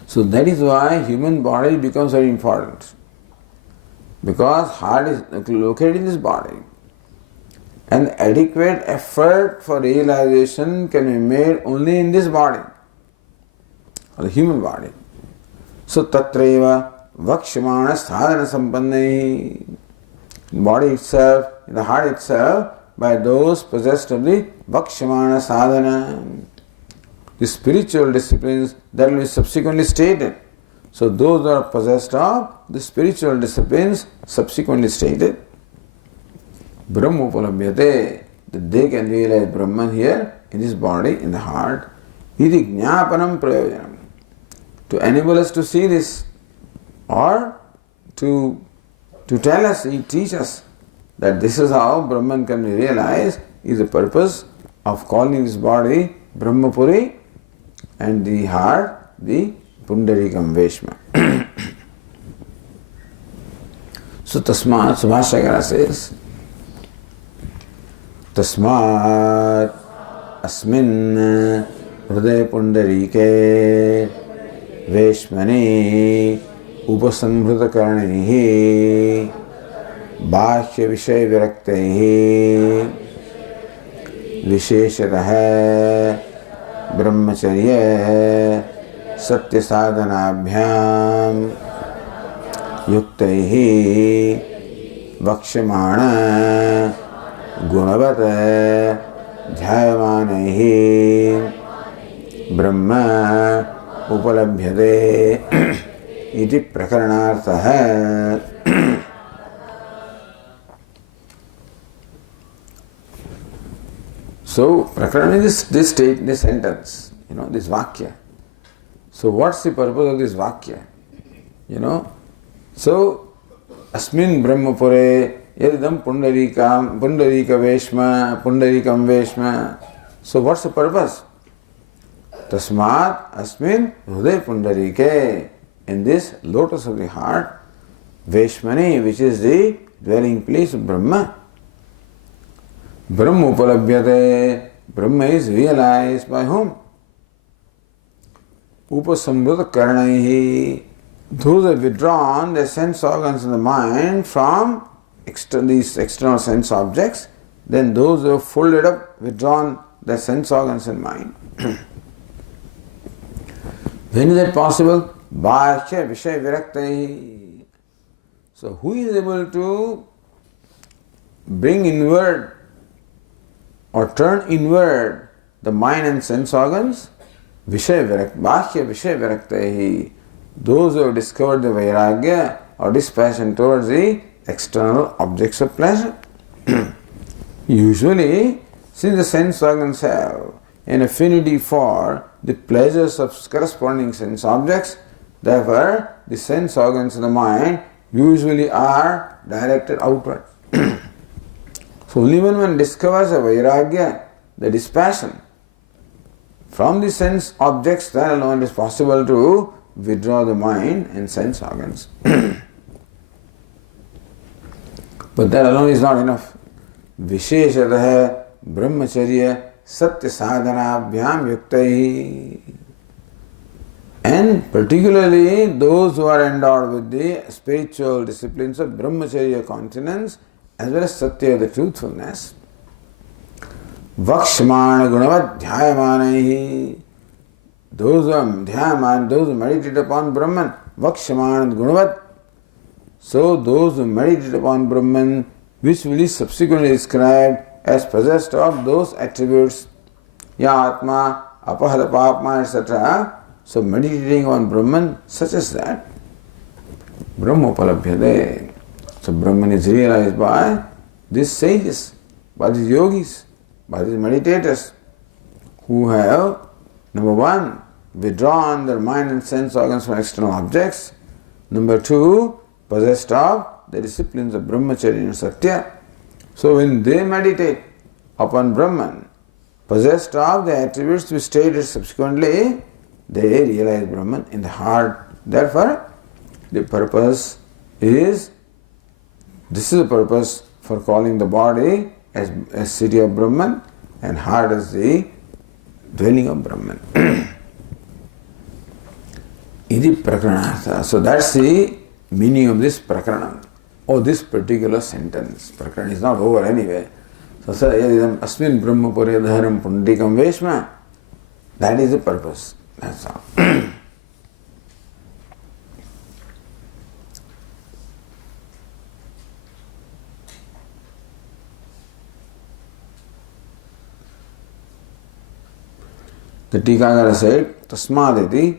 So that is why human body becomes very important. Because heart is located in this body. And adequate effort for realization can be made only in this body, or the human body. So tatreva vakshamana sadhana sampannai. Body itself, the heart itself, by those possessed of the vakshamana sadhana, the spiritual disciplines that will be subsequently stated. So those that are possessed of the spiritual disciplines subsequently stated, Brahma Upalabhyate, that they can realize Brahman here in this body, in the heart, iti jñāpanam prayojanam. To enable us to see this, or to tell us, teach us that this is how Brahman can be realized, is the purpose of calling this body Brahmapuri and the heart the Pundarikam Veshma. So Tasmat, Subhashagara says, Tasmat Asmin Hriday Pundarike Veshmani Upasamhrita Karanihi Bhashya Vishay Viraktehi Visheshataha Brahmacharya Satya Sadhanabhyam Yuktaihi Vakshamana Gunavata Dhyayamanaihi Brahma Upalabhyate Iti Prakaranarthaha. So, Prakarana is this state, this sentence, this Vakya. So, what's the purpose of this Vakya? So, Asmin Brahmapure Yadidam Pundarikam Veshma Pundarikam Veshma. So, what's the purpose? Tasmat Asmin Hriday Pundarike. In this lotus of the heart, Veshmani, which is the dwelling place of Brahma. Brahma Upalabhyate. Brahma is realized by whom? Upasamvrita Karanaihi. Those have withdrawn their sense organs in the mind from these external sense objects, then those who have folded up, withdrawn their sense organs in mind. When is that possible? Bhashya Vishay Viraktahi. So who is able to bring inward or turn inward the mind and sense organs? Bhashya Vishay Viraktahi. Those who have discovered the Vairagya or dispassion towards the external objects of pleasure. Usually, since the sense organs have an affinity for the pleasures of corresponding sense objects, therefore the sense organs in the mind usually are directed outward. So only when one discovers a Vairagya, the dispassion from the sense objects, then alone it is possible to withdraw the mind and sense organs. But that alone is not enough. Visheshataha Brahmacharya Satya Sadhanabhyam Yuktaihi. And particularly those who are endowed with the spiritual disciplines of Brahmacharya continence as well as Satya, the truthfulness. Vakshamana Gunavat Dhyayamanaihi. Those who meditate upon Brahman, Vakshamana Gunavat. So those who meditate upon Brahman, which will be subsequently described as possessed of those attributes, Ya Atma, Apahada Papma, etc. So meditating on Brahman such as that, Brahmopalabhyate. So Brahman is realized by these sages, by these yogis, by these meditators who have, number one, withdrawn their mind and sense organs from external objects. Number two, possessed of the disciplines of Brahmacharya and Satya. So when they meditate upon Brahman, possessed of the attributes we stated subsequently, they realize Brahman in the heart. Therefore, the purpose is, this is the purpose for calling the body as city of Brahman and heart as the dwelling of Brahman. Iti prakranartha. So that's the meaning of this prakranam, or this particular sentence. Prakranam is not over anyway. So yadidam asmin brahmapurya dharam pundikam veshma. That is the purpose. That's all. The Tikakara said, Tasmaditi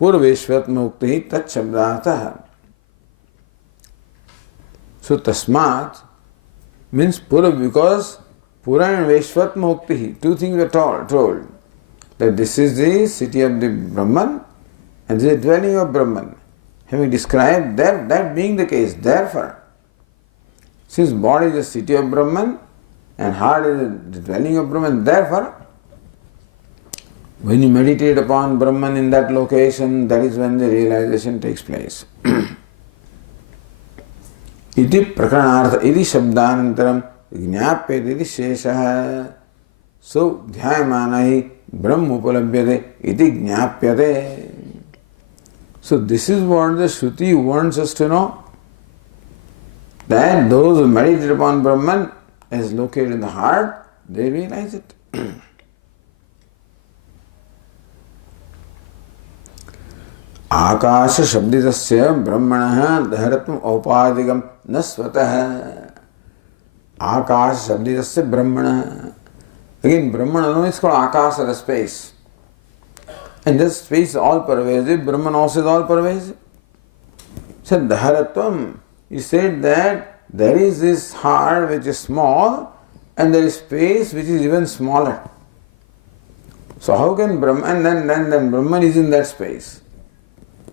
Purveshvat Mukti Tat Shabdartha. So Tasmat means Pura, because Pura and Veshvat Mukti, two things were told. That this is the city of the Brahman and this is the dwelling of Brahman. Having described that being the case, therefore, since body is the city of Brahman and heart is the dwelling of Brahman, therefore, when you meditate upon Brahman in that location, that is when the realization takes place. Iti prakranartha, iti shabdanantaram jnapyate iti sheshaha. So, dhyayamana Brahma upalabhyate iti jnapyate. So, this is what the Shruti wants us to know. That those who meditate upon Brahman as located in the heart, they realize it. आकाश शब्दितस्य ब्रह्मणः दहरत्वम् औपाधिकं न स्वतः. आकाश शब्दितस्य ब्रह्मणः. Again, Brahman alone is called Akasa, the space. And this space is all pervasive. Brahman also is all pervasive. So Dharatvam, he said that there is this heart which is small and there is space which is even smaller. So how can Brahman, then Brahman is in that space.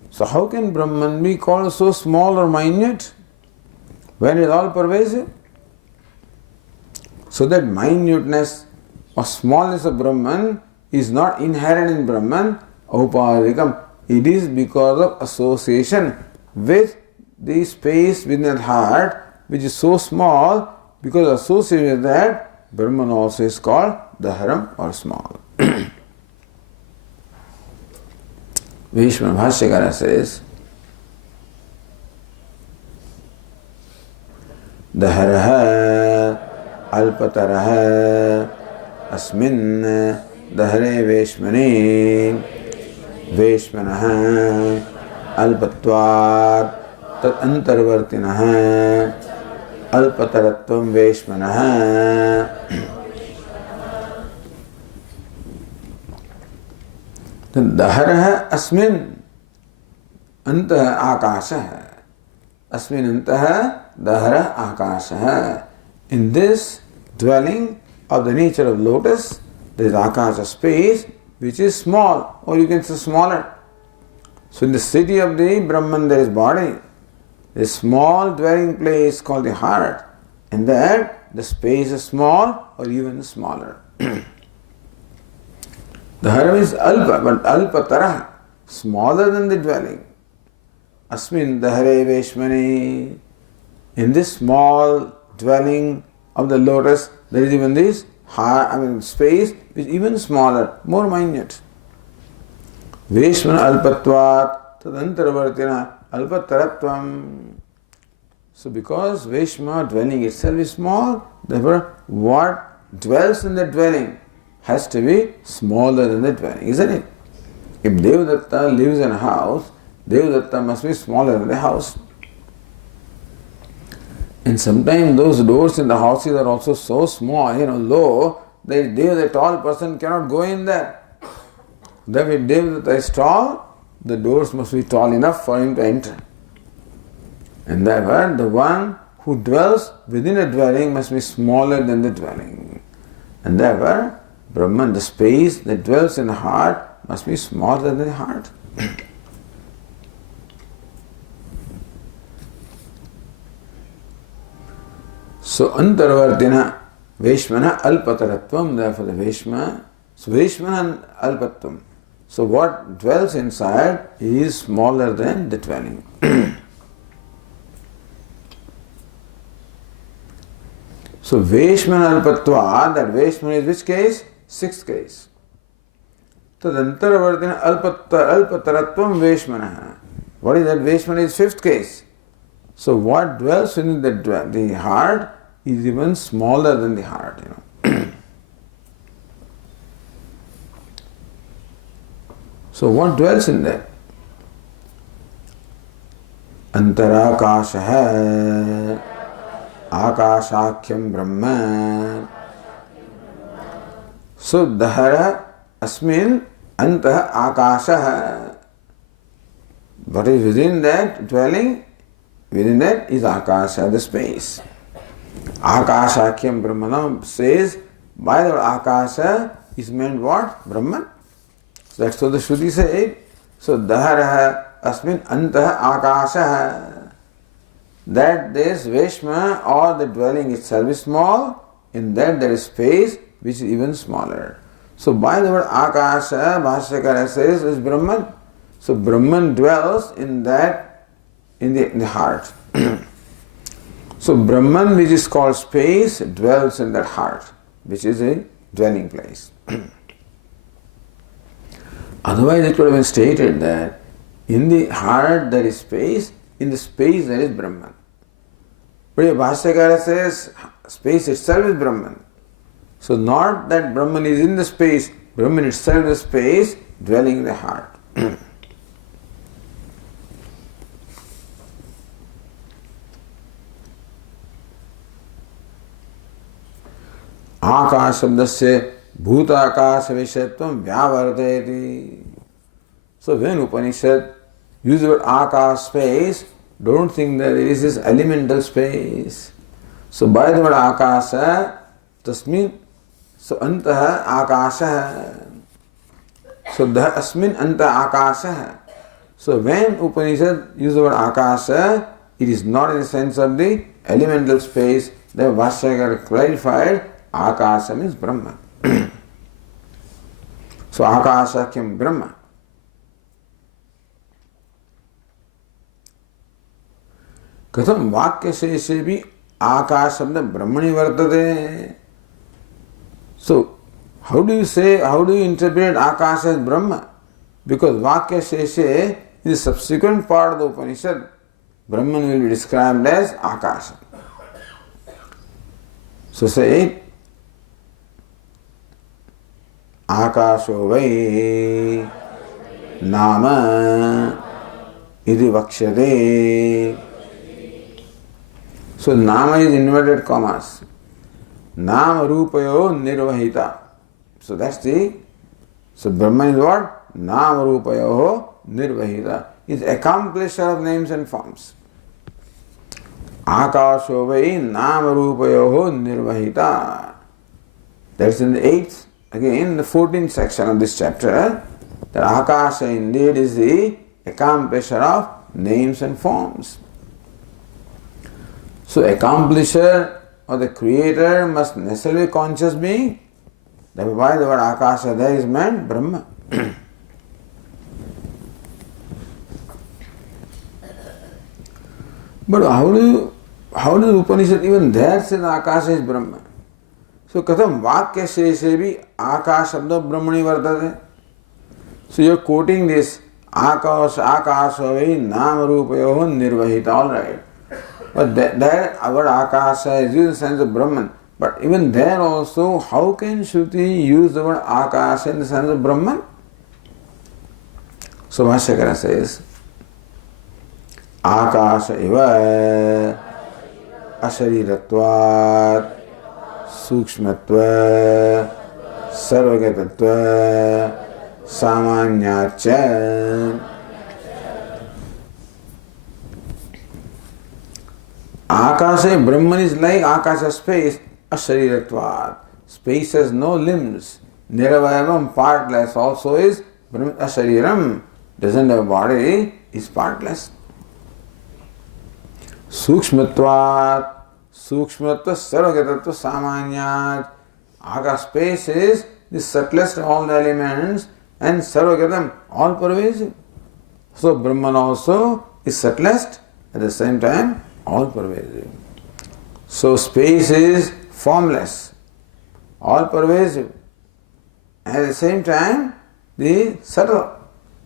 So how can Brahman be called so small or minute when it is all pervasive? So that minuteness or smallness of Brahman is not inherent in Brahman, aupadikam. It is because of association with the space within the heart which is so small, because associated with that, Brahman also is called Dharam or small. Bhishma Bhashyakara says, Daharaha alpataraha asmin dahare veshmani veshmanaha alpatvat tat antarvartinaha alpataratvam veshmanaha. Daharah asmin antah akasah. Asmin antah dahara akasah. In this dwelling of the nature of lotus, there is akasha, space which is small, or you can say smaller. So in the city of the Brahman there is body, a small dwelling place called the heart, and that the space is small or even smaller. The haram is alpa, but alpa tarah, smaller than the dwelling. Asmin dahare veshmani. In this small dwelling of the lotus, there is even this space which is even smaller, more minute. Veshmana alpatvat tadantarvartina alpataratvam. So because Veshma dwelling itself is small, therefore what dwells in the dwelling has to be smaller than the dwelling, isn't it? If Devadatta lives in a house, Devadatta must be smaller than the house. And sometimes those doors in the houses are also so small, low, that a tall person cannot go in there. That if Devadatta is tall, the doors must be tall enough for him to enter. And therefore, the one who dwells within a dwelling must be smaller than the dwelling. And therefore, Brahman, the space that dwells in the heart, must be smaller than the heart. So, Antarvartina Veshmana Alpataratvam, therefore the Veshma, so Veshmana Alpatvam. So, what dwells inside is smaller than the dwelling. So, Veshmana Alpatva, that Veshmana is which case? Sixth case. Tadantarvartina Alpataratvam Veshmana. What is that? Veshmana is fifth case. So, what dwells within the heart is even smaller than the heart, So, what dwells in that? Antarakasha Akashakyam Brahma. So, Dahara Asmin Antah Akasha. What is within that dwelling? Within that is Akasha, the space. Akashakyam Brahmanam says, by the word Akasha is meant what? Brahman. So that's what the Shruti said. So Dahara Asmin Antah Akasha. That this Veshma or the dwelling itself is small, in that there is space which is even smaller. So by the word Akasha, Bhashyakara says is Brahman. So Brahman dwells in that, in the heart. So Brahman, which is called space, dwells in that heart, which is a dwelling place. Otherwise it could have been stated that in the heart there is space, in the space there is Brahman. But here Bhashyakara says space itself is Brahman. So not that Brahman is in the space, Brahman itself is space dwelling in the heart. आकाश शब्द से भूत आकाश विषयत्व व्यावर्तयति. So when Upanishad use the word Akash space, don't think that it is this elemental space. So by the word Akasha, tasmin, so antah Akasha. So the asmin antah Akasha. So when Upanishad use the word Akasha, it is not in the sense of the elemental space. The Bhashyakara clarified Akasha means Brahma. So Akasha kim Brahma. कथम वाक्य से भी आकाश शब्द ब्रह्मणि वर्तते. So how do you interpret Akash as Brahma? Because Vakya Sheshe is the subsequent part of the Upanishad. Brahman will be described as Akasha. So say it. Akasho vai nama iti vakshate. So nama is inverted commas. Nama rupayo nirvahita. So that's so Brahman is what? Nama rupayo nirvahita. Is accomplisher of names and forms. Akasho vai nama rupayo nirvahita. That's in the 8th, again the 14th section of this chapter. That Akasha indeed is the accomplisher of names and forms. So accomplisher or the creator must necessarily be conscious being. That is why the word Akasha there is meant Brahma. But how does Upanishad even there say that Akasha is Brahma? So katham vakya sheshe bhi Akash shabda brahmani vartate. So you are quoting this Akasha vai nama rupayoh nirvahita, all right. But there our Akasha is used in the sense of Brahman. But even there also, how can Shruti use the word Akasha in the sense of Brahman? So Bhashyakara says, Akasha iva ashariratvat sukshmatva sarvagatatva samanyācha. Akasha, Brahman is like Akasha space, ashariratvat. Space has no limbs. Niravayavam, partless, also is ashariram. Doesn't have a body, is partless. Sukshmatvat, Sukshmatva sarvagatatva samanyat. Akash space is the subtlest of all the elements and sarvagatam, all pervasive. So Brahman also is subtlest, at the same time all pervasive. So space is formless, all pervasive, and at the same time the subtle.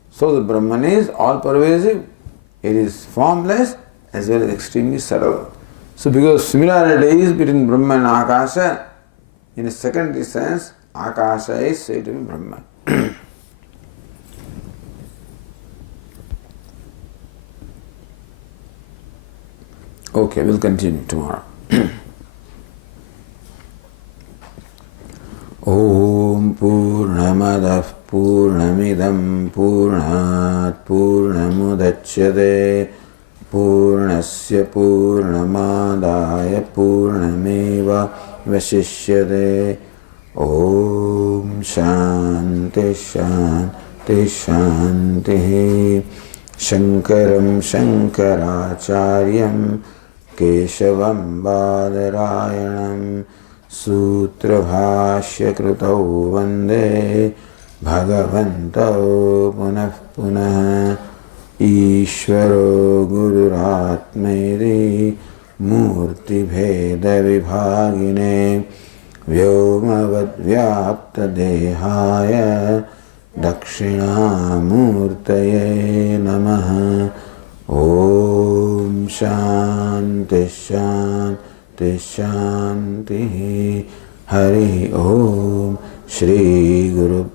So the Brahman is all pervasive. It is formless as well as extremely subtle. So because similarities between Brahman and Akasha, in a secondary sense, Akasha is said to be Brahman. Okay, we'll continue tomorrow. Om Purnamadah Purnamidam Purnat Purnamudachyate Purnasya Purnamadaya Purnameva Vasishyate. Om Shanti Shanti Shanti. Shankaram Shankaracharyam Keshavam Badarayanam Sutra Bhashya Krutau Vande Bhagavantau Punah Punah Ishvaro Gururatmeri Murti Bheda Vibhagine Vyomavad Vyapta Dehaya Dakshinamurtaye Namaha. Om Shanti Shanti Shanti. Hari Om Shri Guru